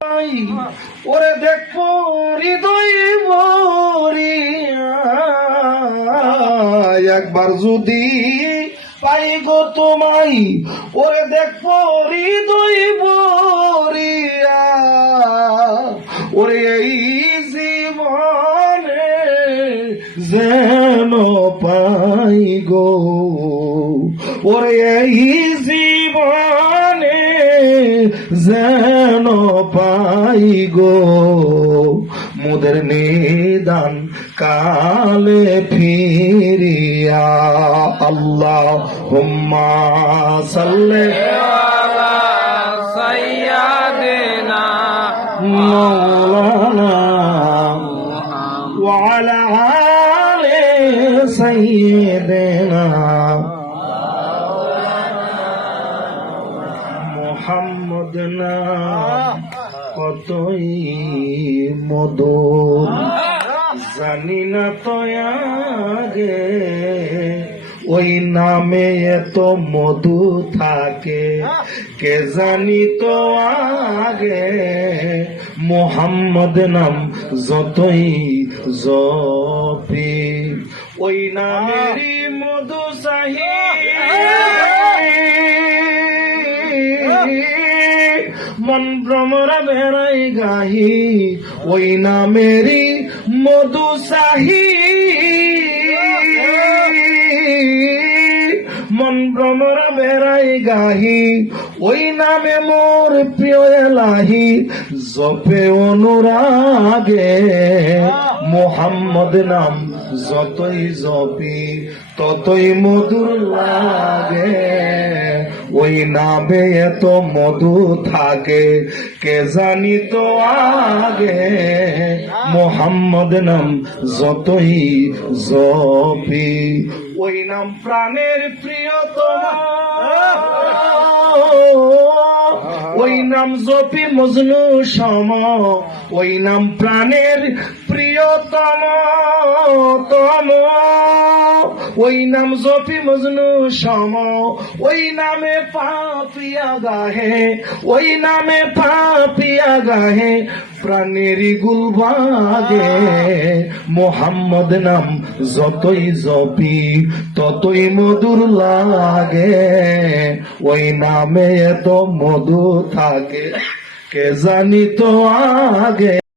ওরে দেখো হৃদয় ভরিয়া একবার যদি পাই গো তোমায়, ওরে দেখো হৃদয় ভরিয়া, ওরে এই জীবনে যেন পাই গো, ওরে এই জীবনে যেন পাই গো, মোদের নিদান কালে ফিরিয়া। আল্লাহুম্মা সাল্লি আলা সাইয়্যিদিনা মাওলানা ওয়া আলা আলি সাইয়্যিদিনা মুহাম্মদ নাম কতই মধুর, জানি না তো আগে ওই নামে এত মধু থাকে, কে জানি তো আগে মুহাম্মদ নাম যতই জপি, ওই নামেরই মধু চাহি মন ভ্রমরা বেড়াই গাহি, ওই নামেরই মধু চাহি মন ভ্রমরা বেড়াই গাহি, ওই নামে মোর প্রিয় এলাহি জপে অনুরাগে, মুহাম্মদ নাম যতই জপি ততই মধুর লাগে, ওই নামে এত মধু থাকে, কে জানি তো আগে মুহাম্মদ নাম যতই জপি, ওই নাম প্রাণের প্রিয়তম, ওই নাম জপি মজনু সম, ওই নাম প্রাণের প্রিয়তম তম, ওই নাম জপি মজনু সম, ওই নামে পাপিয়া গাহে, ওই নামে পাপিয়া গাহে প্রাণেরই গুলবাগে, মুহাম্মদ নাম যতই জপি ততই মধুর লাগে, ওই নামে এত মধু থাকে, কে জানি তো আগে।